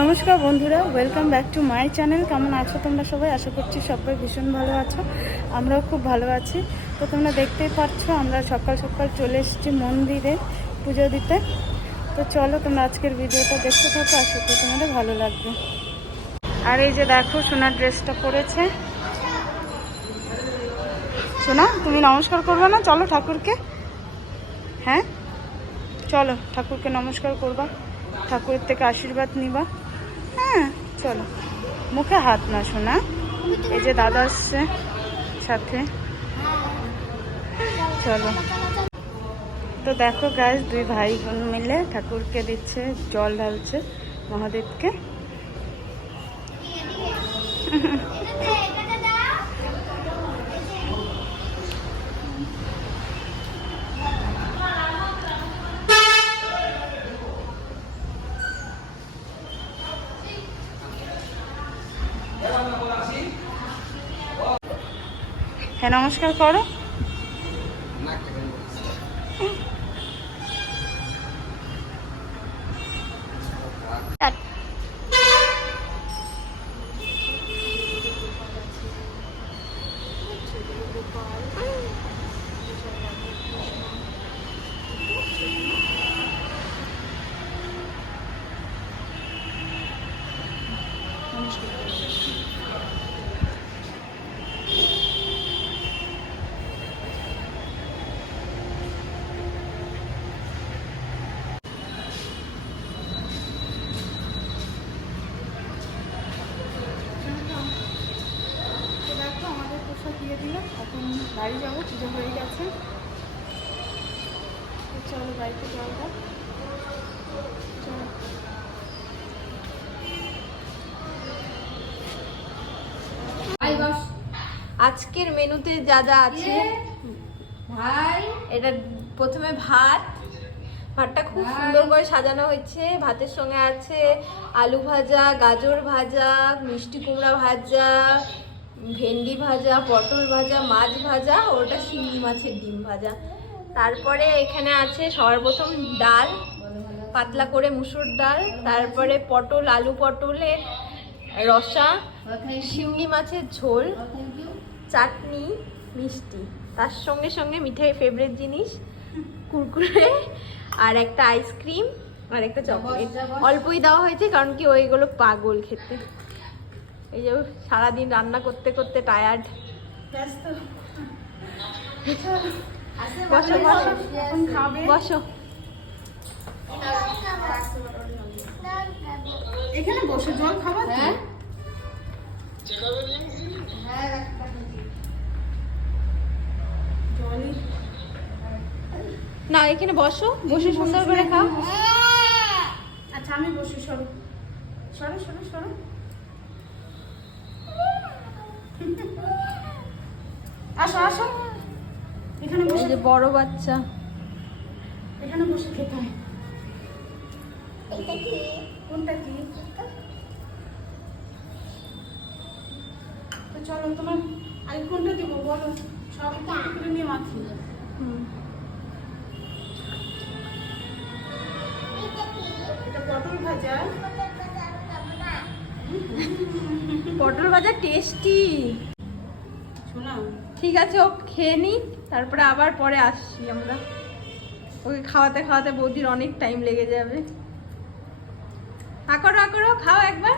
নমস্কার বন্ধুরা welcome back to my channel কেমন আছো তোমরা সবাই? আশা করছি সবাই ভীষণ ভালো আছো। আমরাও খুব ভালো আছি। তো তোমরা দেখতেই পাচ্ছ, আমরা সকাল সকাল চলে এসেছি মন্দিরে পুজো দিতে। তো চলো তোমরা আজকের ভিডিওটা দেখতে থাকো, আশা করি তোমাদের ভালো লাগবে। আর এই যে দেখো সোনার ড্রেসটা পরেছে। সোনা, তুমি নমস্কার করবে না? চলো ঠাকুরকে। হ্যাঁ? চলো, ঠাকুরকে নমস্কার করবা। ঠাকুরের থেকে আশীর্বাদ নিবা। হ্যাঁ চলো। মুখে হাত না শোনা। এই যে দাদা আসছে সাথে। চলো। তো দেখো গাছ দুই ভাই বোন মিলে ঠাকুরকে দিচ্ছে, জল ঢালছে মহাদেবকে। হ্যাঁ নমস্কার করো তো দেখো আমাদের প্রসাদ দিয়ে দিল এখন বাড়ি যাব পুজো হয়ে গেছে। চলো বাড়িতে যাওয়া আজকের মেনুতে যা যা আছে। ভাই। এটা প্রথমে ভাত। ভাতটা খুব সুন্দর করে সাজানো হয়েছে। ভাতের সঙ্গে আছে আলু ভাজা গাজর ভাজা মিষ্টি কুমড়া ভাজা ভেন্ডি ভাজা পটল ভাজা মাছ ভাজা ওটা শিঙি মাছের ডিম ভাজা। তারপরে এখানে আছে সর্বপ্রথম ডাল পাতলা করে মুসুর ডাল তারপরে পটল আলু পটলের রসা শিঙি মাছের ঝোল চাটনি মিষ্টি। তার সঙ্গে সঙ্গে মিঠাই ফেভারিট জিনিস কুরকুরে আর একটা আইসক্রিম আর একটা চকলেট অল্পই দেওয়া হয়েছে কারণ কি ওইগুলো পাগল খেতে। এই যে সারাদিন রান্না করতে করতে টায়ার্ড ব্যস্ত। বসো বসো। বসো। এখানে বসে। জল খাবার তো? না এখানে বসো বসে সুন্দর করে খাও। আচ্ছা আমি বসি সরো। সরো সরো সরো। আসো আসো। এখানে বসে যে বড় বাচ্চা। এখানে বসে খেতে হয়। কোনটা কি? তো চলো তোমার আর কোনটা দিব বলো? সব করে নিয়ে মাখি। হুম। এটা পটল ভাজা পটল ভাজা টেস্টি ঠিক আছে ও খেয়ে নি তারপরে আবার পরে আসছি আমরা। ওকে খাওয়াতে খাওয়াতে বৌদির অনেক টাইম লেগে যাবে। আকরো আকরো খাও একবার।